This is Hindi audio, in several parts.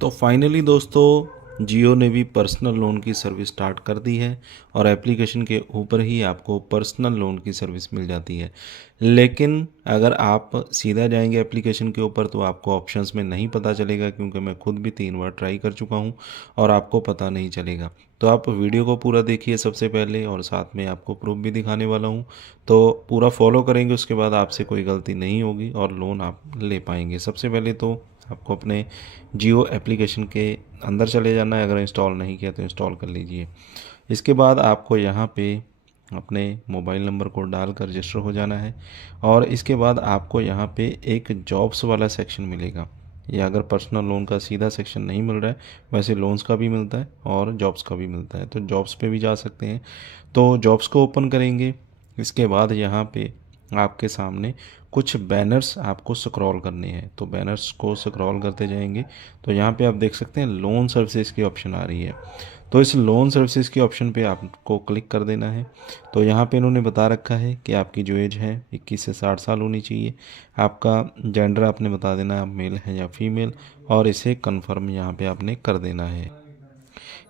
तो फाइनली दोस्तों जियो ने भी पर्सनल लोन की सर्विस स्टार्ट कर दी है और एप्लीकेशन के ऊपर ही आपको पर्सनल लोन की सर्विस मिल जाती है। लेकिन अगर आप सीधा जाएंगे एप्लीकेशन के ऊपर तो आपको ऑप्शंस में नहीं पता चलेगा, क्योंकि मैं खुद भी 3 बार ट्राई कर चुका हूं और आपको पता नहीं चलेगा। तो आप वीडियो को पूरा देखिए सबसे पहले, और साथ में आपको प्रूफ भी दिखाने वाला हूं। तो पूरा फॉलो करेंगे, उसके बाद आपसे कोई गलती नहीं होगी और लोन आप ले पाएंगे। सबसे पहले तो आपको अपने जियो एप्लीकेशन के अंदर चले जाना है। अगर इंस्टॉल नहीं किया तो इंस्टॉल कर लीजिए। इसके बाद आपको यहाँ पे अपने मोबाइल नंबर को डालकर रजिस्टर हो जाना है, और इसके बाद आपको यहाँ पे एक जॉब्स वाला सेक्शन मिलेगा। या अगर पर्सनल लोन का सीधा सेक्शन नहीं मिल रहा है, वैसे लोन्स का भी मिलता है और जॉब्स का भी मिलता है, तो जॉब्स पे भी जा सकते हैं। तो जॉब्स को ओपन करेंगे। इसके बाद यहाँ पे आपके सामने कुछ बैनर्स आपको स्क्रॉल करने हैं, तो बैनर्स को स्क्रॉल करते जाएंगे तो यहाँ पे आप देख सकते हैं लोन सर्विसेज की ऑप्शन आ रही है। तो इस लोन सर्विसेज के ऑप्शन पे आपको क्लिक कर देना है। तो यहाँ पे इन्होंने बता रखा है कि आपकी जो एज है 21 से 60 साल होनी चाहिए। आपका जेंडर आपने बता देना है, आप मेल है या फीमेल, और इसे कन्फर्म यहाँ पे आपने कर देना है।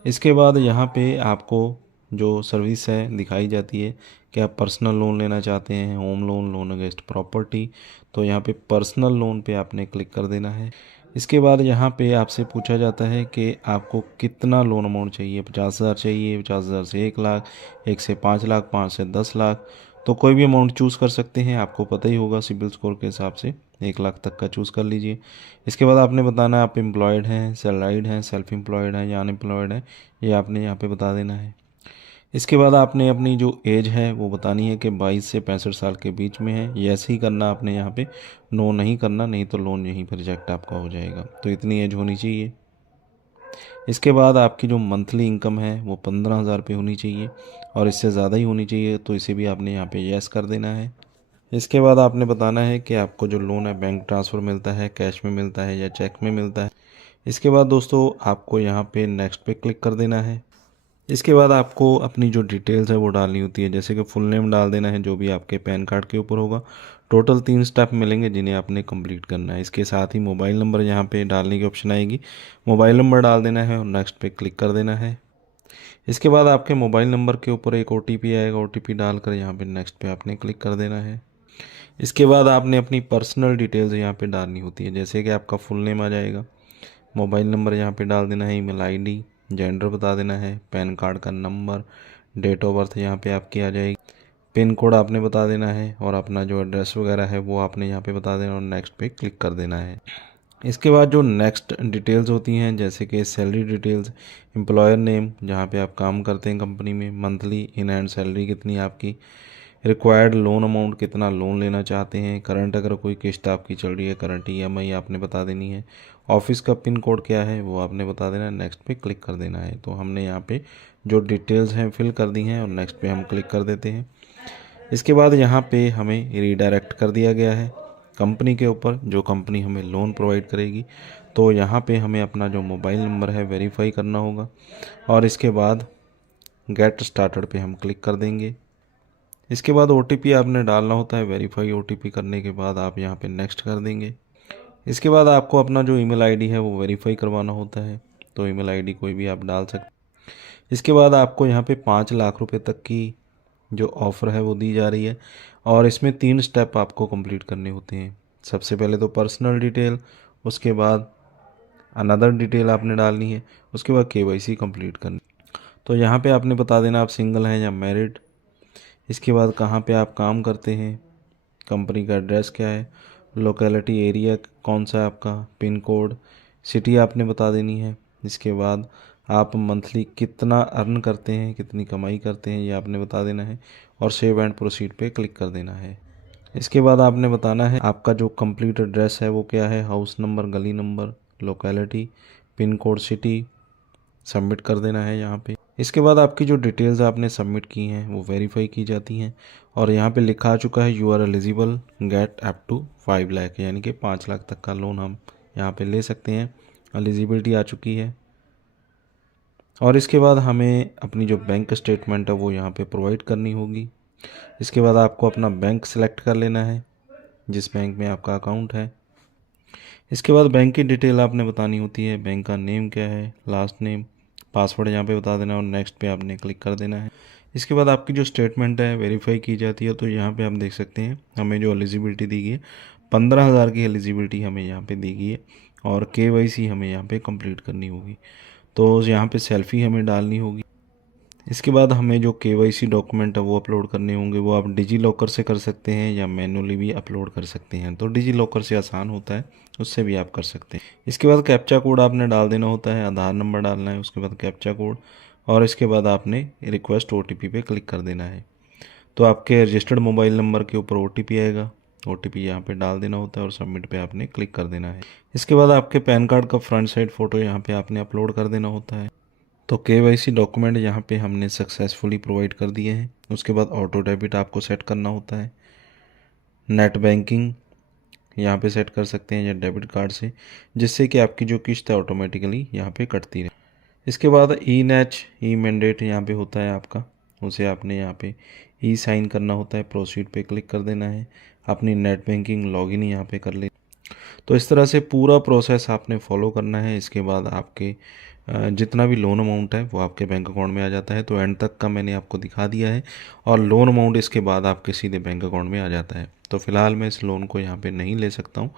इसके बाद यहाँ पे आपको जो सर्विस है दिखाई जाती है कि आप पर्सनल लोन लेना चाहते हैं, home loan, loan against property. तो यहाँ पे पर्सनल लोन पे आपने क्लिक कर देना है। इसके बाद यहाँ पे आपसे पूछा जाता है कि आपको कितना लोन अमाउंट चाहिए। 50,000 चाहिए, 50,000 से 1 लाख, 1 से 5 लाख, 5 से 10 लाख। तो कोई भी अमाउंट चूज़ कर सकते हैं, आपको पता ही होगा सिबिल स्कोर के हिसाब से 1 लाख तक का चूज़ कर लीजिए। इसके बाद आपने बताना है आप एम्प्लॉयड हैं, सैलराइड हैं, सेल्फ एम्प्लॉयड हैं या अनएम्प्लॉयड हैं, ये आपने यहाँ पे बता देना है। इसके बाद आपने अपनी जो एज है वो बतानी है कि 22 से 65 साल के बीच में है। यस ही करना आपने यहाँ पे, नो नहीं करना, नहीं तो लोन यहीं पर रिजेक्ट आपका हो जाएगा। तो इतनी एज होनी चाहिए। इसके बाद आपकी जो मंथली इनकम है वो 15,000 रुपये होनी चाहिए, और इससे ज़्यादा ही होनी चाहिए, तो इसे भी आपने यहाँ पे यस कर देना है। इसके बाद आपने बताना है कि आपको जो लोन है बैंक ट्रांसफ़र मिलता है, कैश में मिलता है या चेक में मिलता है। इसके बाद दोस्तों आपको यहाँ पे नेक्स्ट पे क्लिक कर देना है। इसके बाद आपको अपनी जो डिटेल्स है वो डालनी होती है, जैसे कि फुल नेम डाल देना है जो भी आपके पैन कार्ड के ऊपर होगा। टोटल 3 स्टेप मिलेंगे जिन्हें आपने कंप्लीट करना है। इसके साथ ही मोबाइल नंबर यहाँ पे डालने की ऑप्शन आएगी, मोबाइल नंबर डाल देना है और नेक्स्ट पे क्लिक कर देना है। इसके बाद आपके मोबाइल नंबर के ऊपर एक OTP आएगा, OTP डालकर यहाँ पे नेक्स्ट पे आपने क्लिक कर देना है। इसके बाद आपने अपनी पर्सनल डिटेल्स यहाँ पे डालनी होती है, जैसे कि आपका फुल नेम आ जाएगा, मोबाइल नंबर यहाँ पे डाल देना है, ईमेल आईडी, जेंडर बता देना है, पैन कार्ड का नंबर, डेट ऑफ बर्थ यहाँ पे आपकी आ जाएगी, पिन कोड आपने बता देना है, और अपना जो एड्रेस वगैरह है वो आपने यहाँ पे बता देना और नेक्स्ट पे क्लिक कर देना है। इसके बाद जो नेक्स्ट डिटेल्स होती हैं, जैसे कि सैलरी डिटेल्स, एम्प्लॉयर नेम जहाँ पे आप काम करते हैं कंपनी में, मंथली इन हैंड सैलरी कितनी है आपकी, रिक्वायर्ड लोन अमाउंट कितना लोन लेना चाहते हैं, करंट अगर कोई किस्त आपकी चल रही है, करंट EMI आपने बता देनी है, ऑफिस का पिन कोड क्या है वो आपने बता देना है, नेक्स्ट पे क्लिक कर देना है। तो हमने यहाँ पे जो डिटेल्स हैं फिल कर दी हैं और नेक्स्ट पे हम क्लिक कर देते हैं। इसके बाद यहाँ पे हमें रीडायरेक्ट कर दिया गया है कंपनी के ऊपर, जो कंपनी हमें लोन प्रोवाइड करेगी। तो यहाँ पे हमें अपना जो मोबाइल नंबर है वेरीफाई करना होगा, और इसके बाद गेट स्टार्टेड पे हम क्लिक कर देंगे। इसके बाद OTP आपने डालना होता है। वेरीफाई OTP करने के बाद आप यहाँ पे नेक्स्ट कर देंगे। इसके बाद आपको अपना जो ईमेल आईडी है वो वेरीफाई करवाना होता है, तो ईमेल आईडी कोई भी आप डाल सकते। इसके बाद आपको यहाँ पे 5 लाख रुपए तक की जो ऑफ़र है वो दी जा रही है, और इसमें 3 स्टेप आपको कंप्लीट करने होते हैं। सबसे पहले तो पर्सनल डिटेल, उसके बाद अनदर डिटेल आपने डालनी है, उसके बाद KYC कंप्लीट करनी। तो यहाँ पे आपने बता देना आप सिंगल हैं या मैरिड। इसके बाद कहाँ पे आप काम करते हैं, कंपनी का एड्रेस क्या है, लोकेलिटी एरिया कौन सा है आपका, पिन कोड, सिटी आपने बता देनी है। इसके बाद आप मंथली कितना अर्न करते हैं, कितनी कमाई करते हैं, ये आपने बता देना है, और सेव एंड प्रोसीड पे क्लिक कर देना है। इसके बाद आपने बताना है आपका जो कंप्लीट एड्रेस है वो क्या है, हाउस नंबर, गली number, locality, pin code, city, submit कर देना है यहाँ पे। इसके बाद आपकी जो डिटेल्स आपने सबमिट की हैं वो वेरीफाई की जाती हैं, और यहाँ पे लिखा आ चुका है you are eligible get up to 5 lakh, यानी कि 5 लाख तक का लोन हम यहाँ पे ले सकते हैं। एलिजिबिलिटी आ चुकी है। और इसके बाद हमें अपनी जो बैंक स्टेटमेंट है वो यहाँ पे प्रोवाइड करनी होगी। इसके बाद आपको अपना बैंक सेलेक्ट कर लेना है, जिस बैंक में आपका अकाउंट है। इसके बाद बैंक की डिटेल आपने बतानी होती है, बैंक का नेम क्या है, लास्ट नेम, पासवर्ड यहाँ पे बता देना और नेक्स्ट पे आपने क्लिक कर देना है। इसके बाद आपकी जो स्टेटमेंट है वेरीफाई की जाती है। तो यहाँ पे आप देख सकते हैं हमें जो एलिजिबिलिटी दी गई है 15,000 की एलिजिबिलिटी हमें यहाँ पे दी गई है और KYC हमें यहाँ पे कंप्लीट करनी होगी। तो यहाँ पे सेल्फ़ी हमें डालनी होगी। इसके बाद हमें जो KYC डॉक्यूमेंट है वो अपलोड करने होंगे। वो आप डिजी लॉकर से कर सकते हैं या मैनुअली भी अपलोड कर सकते हैं। तो डिजी लॉकर से आसान होता है, उससे भी आप कर सकते हैं। इसके बाद कैप्चा कोड आपने डाल देना होता है, आधार नंबर डालना है, उसके बाद कैप्चा कोड और इसके बाद आपने रिक्वेस्ट OTP पे क्लिक कर देना है। तो आपके रजिस्टर्ड मोबाइल नंबर के ऊपर OTP आएगा, OTP यहाँ पे डाल देना होता है और सबमिट पे आपने क्लिक कर देना है। इसके बाद आपके पैन कार्ड का फ्रंट साइड फ़ोटो यहाँ पे आपने अपलोड कर देना होता है। तो KYC डॉक्यूमेंट यहाँ पे हमने सक्सेसफुली प्रोवाइड कर दिए हैं। उसके बाद ऑटो डेबिट आपको सेट करना होता है, नेट बैंकिंग यहाँ पे सेट कर सकते हैं या डेबिट कार्ड से, जिससे कि आपकी जो किस्त है ऑटोमेटिकली यहाँ पे कटती रहे। इसके बाद ई मैंडेट यहाँ पे होता है आपका, उसे आपने यहाँ पे साइन करना होता है, प्रोसीड पे क्लिक कर देना है, अपनी नेट बैंकिंग लॉगिन यहाँ पे कर ले। तो इस तरह से पूरा प्रोसेस आपने फॉलो करना है। इसके बाद आपके जितना भी लोन अमाउंट है वो आपके बैंक अकाउंट में आ जाता है। तो एंड तक का मैंने आपको दिखा दिया है और लोन अमाउंट इसके बाद आपके सीधे बैंक अकाउंट में आ जाता है। तो फ़िलहाल मैं इस लोन को यहाँ पे नहीं ले सकता हूँ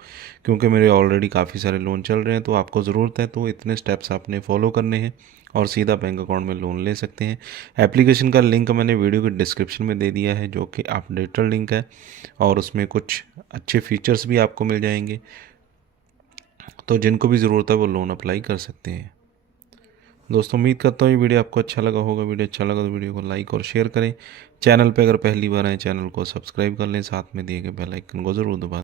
क्योंकि मेरे ऑलरेडी काफ़ी सारे लोन चल रहे हैं। तो आपको ज़रूरत है तो इतने स्टेप्स आपने फॉलो करने हैं और सीधा बैंक अकाउंट में लोन ले सकते हैं। एप्लीकेशन का लिंक मैंने वीडियो के डिस्क्रिप्शन में दे दिया है, जो कि अपडेटेड लिंक है और उसमें कुछ अच्छे फीचर्स भी आपको मिल जाएंगे। तो जिनको भी ज़रूरत है वो लोन अप्लाई कर सकते हैं। दोस्तों उम्मीद करता हूँ ये वीडियो आपको अच्छा लगा होगा। वीडियो अच्छा लगा तो वीडियो को लाइक और शेयर करें। चैनल पे अगर पहली बार आए चैनल को सब्सक्राइब कर लें, साथ में दिए गए बेल आइकन को ज़रूर दबा